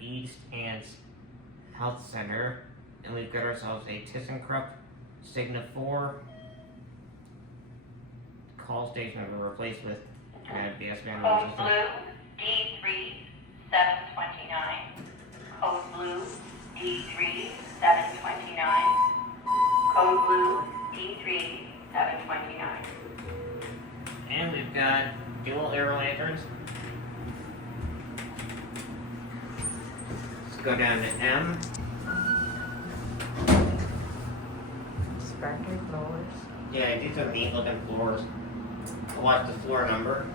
East Hants Health Center, and we've got ourselves a ThyssenKrupp Signa4 call station that we're replaced with BS band Code blue D3729. Code blue D3729. Code blue D3729. And we've got dual air lanterns. Let's go down to M. Sparkly floors. Yeah, these are neat looking floors. I'll watch the floor number.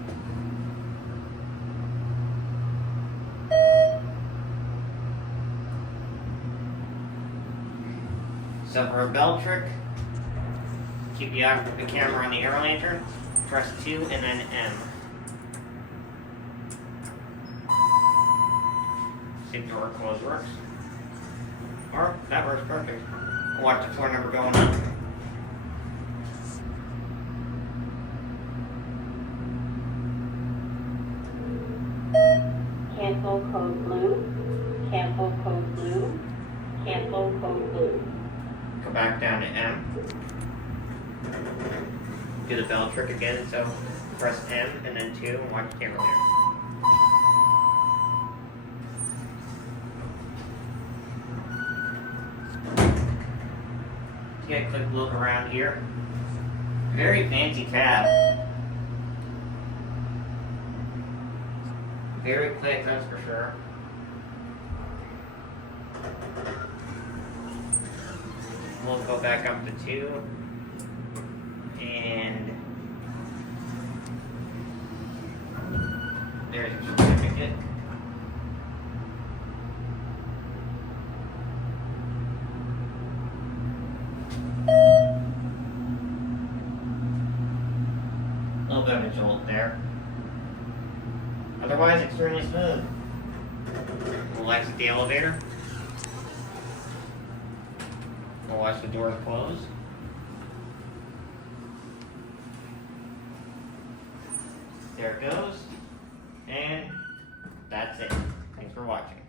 So for a bell trick, keep the camera on the air lantern, press 2 and then M. See if door close works. Or that works perfect. Watch the floor number going up. Cancel code blue. Cancel code blue. Cancel code blue. Go back down to M. Do the bell trick again, so press M and then 2 and watch the camera there. Get a quick look around here. Very fancy cab. Very quick, that's for sure. We'll go back up to 2. And there's your certificate. A little bit of a jolt there. Otherwise, extremely smooth. We'll exit the elevator. We'll watch the doors close. There it goes. And that's it. Thanks for watching.